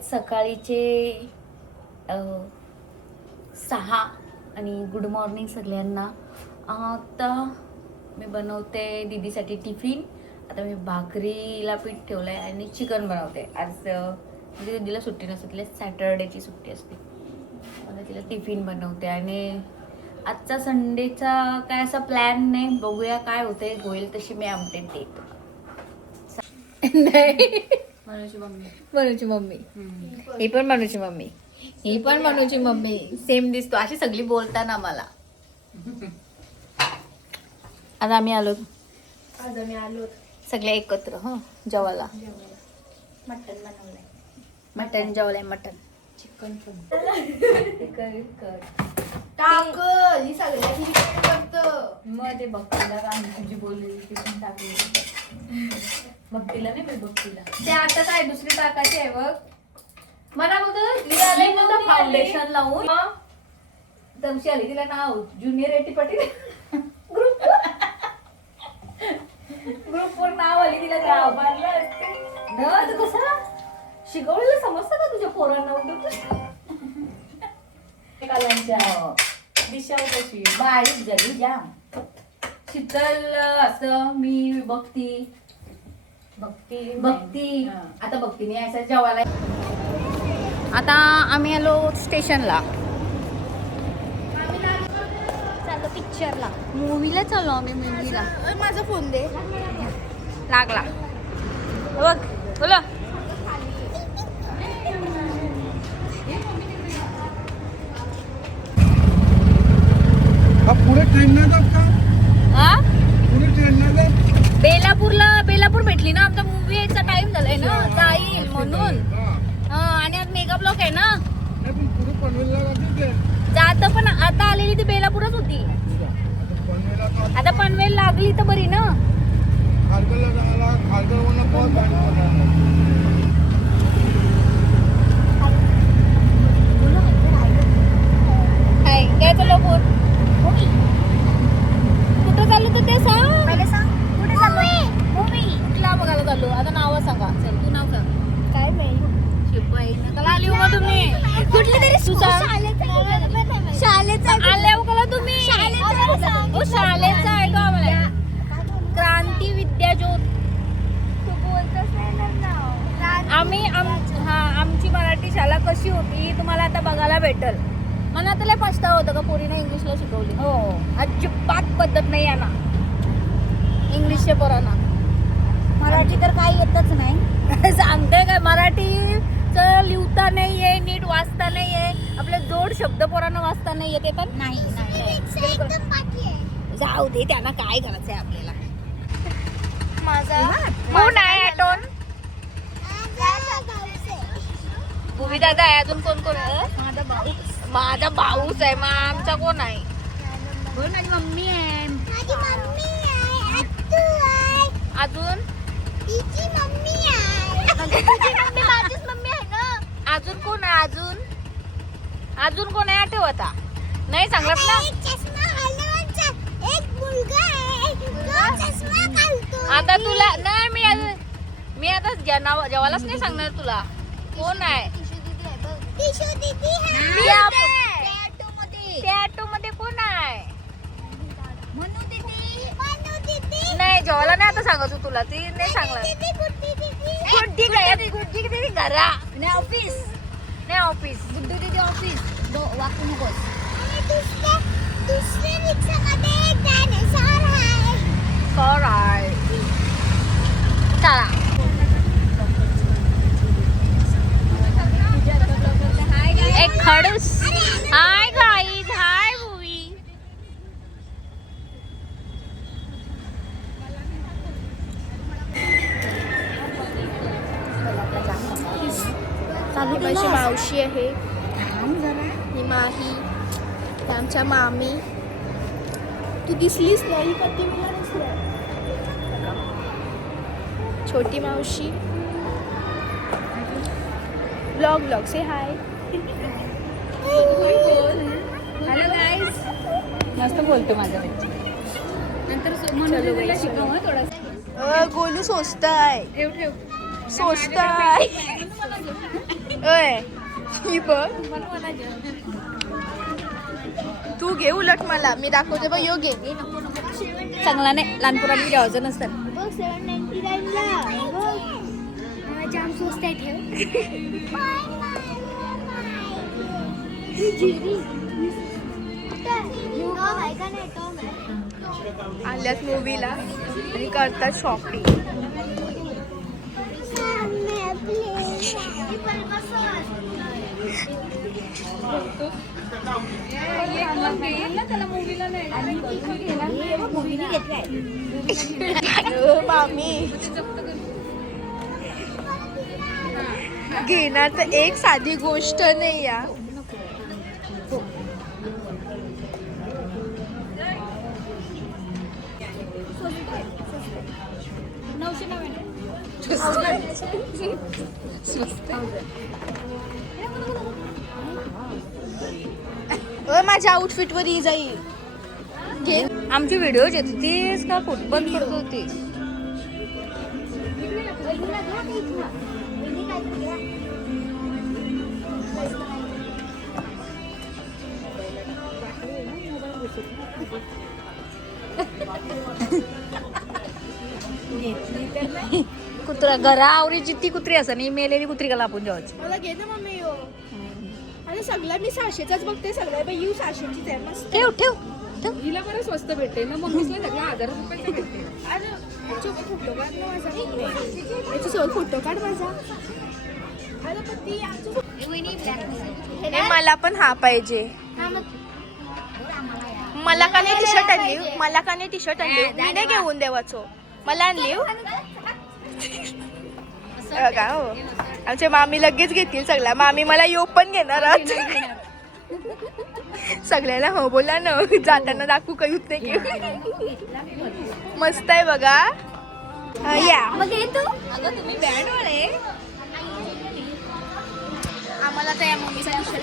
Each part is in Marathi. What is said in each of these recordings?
वाजलेत सकाळीचे 6 आणि गुड मॉर्निंग सगळ्यांना. आता मी बनवते दीदीसाठी टिफिन. आता मी भाकरीला पीठ ठेवलंय आणि चिकन बनवते. आज म्हणजे दीदीला सुट्टी नसते, तिला सॅटर्डेची सुट्टी असते. आता तिला टिफिन बनवते आणि आजचा संडेचा काय असा प्लॅन नाही, बघूया काय होते. होईल तशी मी अपडेट देतो. नाही मनूची मम्मी ही पण मनूची मम्मी, ही पण मनूची मम्मी, सेम दिसतो. अशी सगळी बोलताना मला. आज आम्ही आलो सगळे एकत्र जेवायला. मटन बनवलंय, मटन जेवलंय, मटन चिकन ही सगळ्यांनी मग ते भक्तीला तुझी बोललेली ती पण टाकली. भक्तीला नाही, भक्तीला ते आता काय दुसरी टाकायची आहे बघ. मला बघ फाउंडेशन लावून तमशी आली. तिला नाव ज्युनियर एटी पाटील ग्रुप वर नाव आली. तिला नाव मारलं असते. कसं शिकवलेलं समजतं का तुझ्या पोरांना? दिशा कशी बारीक झाली जाम. शीतल असं, मी भक्ती आता भक्तीने असं जेवायला. आता आम्ही आलो स्टेशनला, चाललो पिक्चरला, मूवीला चाललो आम्ही. मूवीला माझा फोन दे. लागला बघ. बोला पुढे ट्रेन नाही जात का? हा पुढे ट्रेन नाही जात. बेलापूर भेटली ना. आमचा मूवी यायचा टाइम झालाय ना, जाईल म्हणून. आणि आज मेगा ब्लॉक आहे ना. नाही पण पुढे पनवेलला जाते ते. जात पण आता आलेली ती बेलापूरच होती. पनवेलला का? आता पनवेल लागली तर बरी ना. खारघरला जायला खारघरवरून बहुत गाडी पकडणार. काय चाललो फोन? कुठं चाललो तर ते सांग. कुठे चाललो? मूवी कुठला बघायला चाललो? आता नाव सांगा. चल तू नाव सांग. काय माहिती शिपाई नका आली हो तुम्ही. कुठली तरी शाळेचा आल्या हो का तुम्ही? शाळेचा आहे का आम्हाला? क्रांती विद्याज्योत. तू बोलतच नाही ना. आमची मराठी शाळा कशी होती तुम्हाला आता बघायला भेटल. मला त्याला पछतावा होतं का पोरीने इंग्लिशला शिकवली. हो, अजिबात पद्धत नाही आहे ना इंग्लिशच्या पोरांना. मराठी तर काही येतच नाही. सांगते काय, मराठीचं लिहिता नाहीये, नीट वाचता नाहीये. आपले जोड शब्द पोरांना वाचता नाहीये. ते पण नाही. जाऊ दे, त्यांना काय करायचंय आपल्याला. कोण आहे ॲटोन? भूमी दादा आहे. अजून कोण कोण आहे? माझा भाऊच आहे. मग आमचा कोण आहे? माझी मम्मी आहे. अजून अजून कोण आहे? अजून कोण आहे? आठव आता नाही सांगत ना. आता तुला नाही, मी आता जेवायलाच नाही सांगणार तुला. कोण आहे? त्या ऑटो मध्ये कोण आहे? नाही जेवायला नाही आता सांगतो तुला. ती नाही सांगणार. गुड्डी किती घरा नाही ऑफिस. गुड्डू तिथे ऑफिस. वाकू नकोस. सॉर आहे. चला एक खडूस. हाय गाईज, हाय मूवी. माझी मावशी आहे, ही माही, आमच्या मामी. तू दिसलीच नाही पण ती मला दिसलं. छोटी मावशी. ब्लॉग से हाय. Hello guys. मस्त बोलतो माझ्या नंतर शिकव थोडा. गोलू सोचताय. ठेव सोचताय. ओय ही बघ तू घे उलट मला मी दाखवते बघ यो घे चांगला नाही लहानपणाने घ्यायचं नसतं. जाम स्वस्त आहे ठेव आल्यात मूवीला आणि करतात शॉपिंग. मामी घेणार तर एक साधी गोष्ट नाही या. माझ्या आउटफिट वर ही जाईल घे. आमची व्हिडिओ येत होतीस का कुठ बंद करत होतीस? कुत्रा घरा आवरीची ती कुत्री असं नाही मेलेली कुत्री का आपण जेवायची. मला घे ना मम्मी यो. अरे सगळ्या मी 600चाच बघते सगळ्या बाई यू 600चीच आहे मस्त. ठेव ठेव ठेव. हिला बरं स्वस्त भेटते ना मम्मीला सगळं 1000 रुपयाचं भेटते. अरे याच्यासोबत फोटो काढ ना माझा. याच्यासोबत फोटो काढ माझा. अरे पण ती आमच्या मला पण हा पाहिजे. मला का नाही टी शर्ट आणली मला का नाही टी शर्ट आणली मी नाही घेऊन देवाचो मला आणली का हो आमच्या मामी लगेच घेतील सगळ्या. मामी मला यो पण घेणार आज. सगळ्याला हो बोला ना जाताना दाखवू काही होत नाही. मस्त आहे बघा. या अगं तुम्ही बँड वाले आम्हाला तर या मम्मीचा टी शर्ट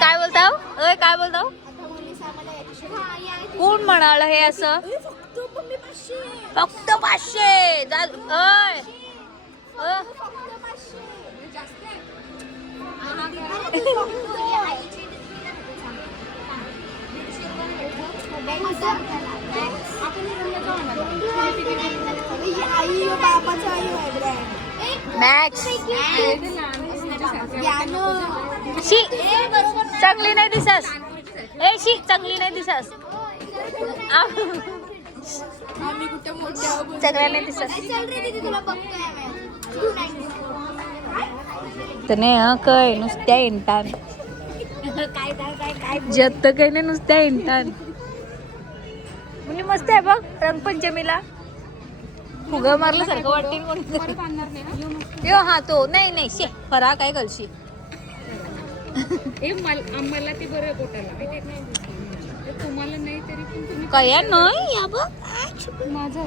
काय बोलताव काय बोलताव? कोण म्हणाल हे असं? फक्त 500 मॅक्स शी चांगली नाही दिसस. ए शी चांगली नाही दिसस. चांगल्या नाही दिसत तर नाही काय नुसत्या इंटान जत काही नाही नुसत्या इंटान. म्हणजे मस्त आहे बघ रंगपंचमीला फुगा मारल्यासारखं वाटते. यो हा तो नाही नाही शे फरा काय घालशी. आम्हाला ते बरं पोटाला माहिती नाही तुम्हाला नाही तरी पण तुम्ही काय नाही या बघ माझं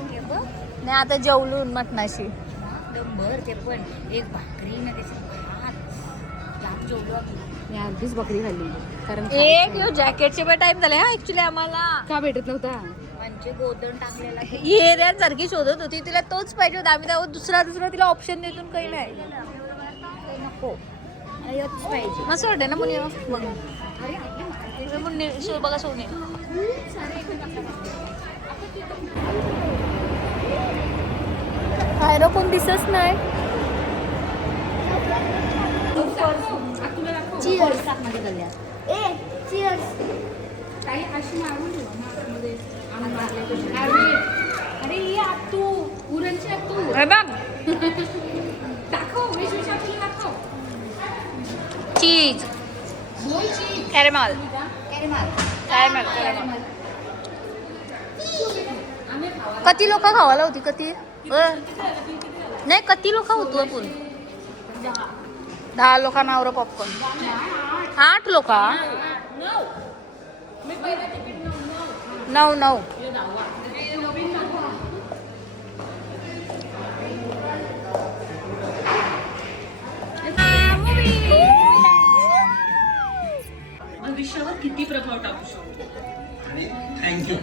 नाही आता जेवलून मटणाशी बर ते पण एक भाकरी ना मी अर्धीच बकरी खाल्ली कारण एक जॅकेटचे पण टाइम झाले हा ऍक्च्युली आम्हाला का भेटत नव्हता. म्हणजे गोदन टाकलेला एरियासारखी शोधत होती तिला तोच पाहिजे होता. आम्ही त्यावर दुसरा तिला ऑप्शन देतून काही नाही नको पाहिजे मस्त वाटते ना मुली मग बघा सोने बाहेर कोण दिसत नाही. काही अशी मारून अरे ये तू उरणची तू दाखव दाखव चीज कॅरेमल कॅरेमल किती लोक खावायला होती कधी नाही किती लोक होतो आपण 10 लोकांना आवरा पॉपकॉर्न 8 लोक 9 भविष्यावर किती प्रभाव टाकू शकतो. आणि थँक्यू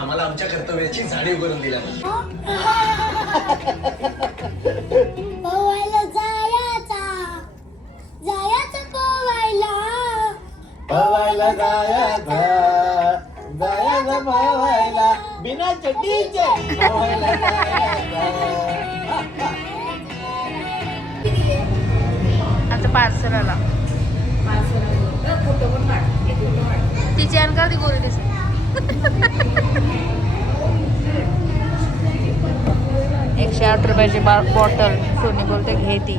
आम्हाला आमच्या कर्तव्याची जाणीव करून दिल्याबद्दल. पोहायला जायचं जायचं पोहायला बिना चड्डीचे पोहायला जायचं. आता पार्सल आला. तिची आणखा ती गोरी दिसते. ₹108 बॉटल. सोनी बोलते घे ती.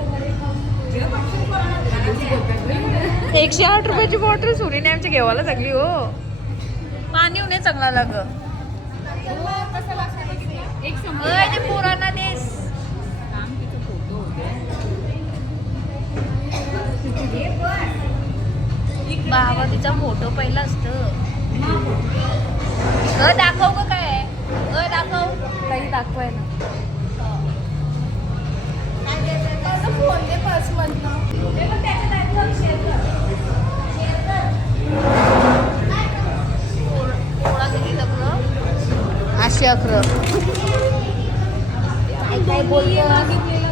₹108 बॉटल सोनीने आमच्या घेवायला चांगली हो. पाणी होणे चांगला लाग. ते पोरांना देस. बाबा तिचा फोटो पहिला असतं. दाखव का काय दाखव काही दाखवाय ना. अशी अकरा काय बोलतो.